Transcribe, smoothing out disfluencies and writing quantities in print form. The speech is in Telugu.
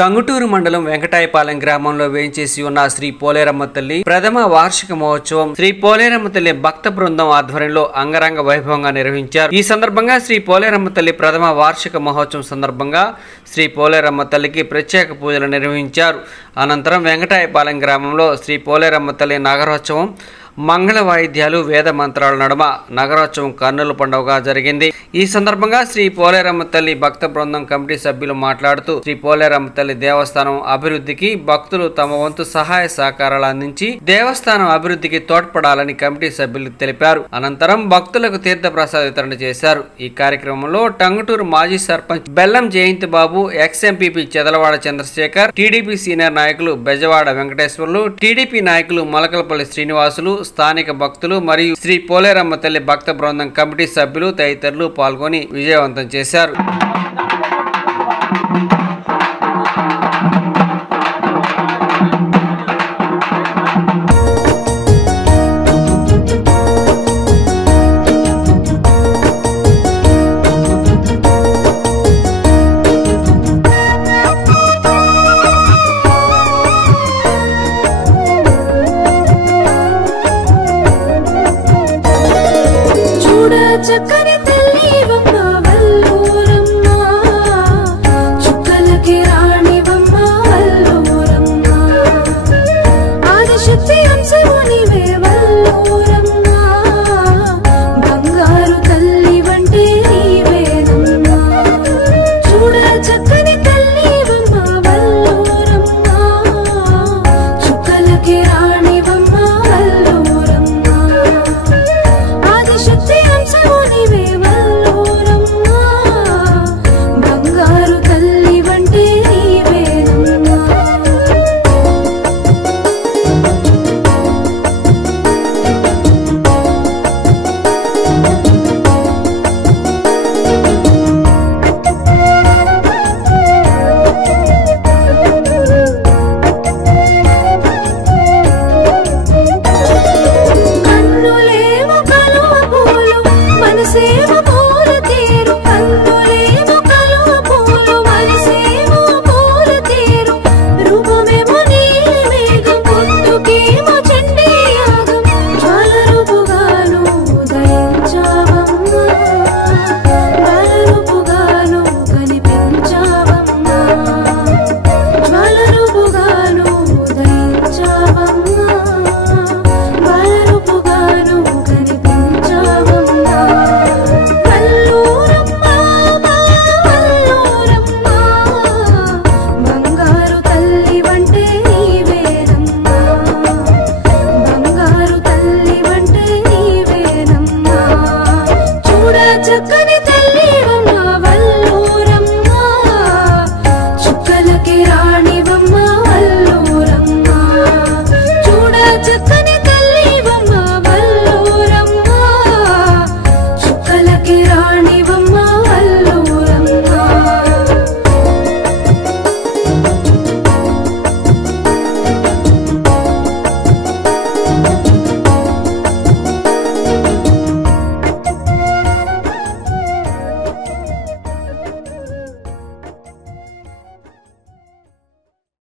టంగుటూరు మండలం వెంకటాయపాలెం గ్రామంలో వేయించేసి ఉన్న శ్రీ పోలేరమ్మ తల్లి ప్రథమ వార్షిక మహోత్సవం శ్రీ పోలేరమ్మ తల్లి భక్త బృందం ఆధ్వర్యంలో అంగరంగ వైభవంగా నిర్వహించారు. ఈ సందర్భంగా శ్రీ పోలేరమ్మ తల్లి ప్రథమ వార్షిక మహోత్సవం సందర్భంగా శ్రీ పోలేరమ్మ తల్లికి ప్రత్యేక పూజలు నిర్వహించారు. అనంతరం వెంకటాయపాలెం గ్రామంలో శ్రీ పోలేరమ్మ తల్లి నగరోత్సవం మంగళ వాయిద్యాలు వేద మంత్రాల నడుమ నగరోత్సవం కన్నుల పండుగగా జరిగింది. ఈ సందర్భంగా శ్రీ పోలేరమ్మ తల్లి భక్త బృందం కమిటీ సభ్యులు మాట్లాడుతూ శ్రీ పోలేరమ్మ తల్లి దేవస్థానం అభివృద్ధికి భక్తులు తమ వంతు సహాయ సహకారాలు అందించి దేవస్థానం అభివృద్ధికి తోడ్పడాలని కమిటీ సభ్యులు తెలిపారు. అనంతరం భక్తులకు తీర్థ ప్రసాద వితరణ చేశారు. ఈ కార్యక్రమంలో టంగుటూరు మాజీ sarpanch Bellam Jayanthi Babu, ex MPP Chedalavada Chandrasekhar, TDP senior నాయకులు బెజవాడ వెంకటేశ్వర్లు, టీడీపీ నాయకులు మొలకలపల్లి శ్రీనివాసులు, స్థానిక భక్తులు మరియు శ్రీ పోలేరమ్మ తల్లి భక్త బృందం కమిటీ సభ్యులు తదితరులు పాల్గొని విజయవంతం చేశారు.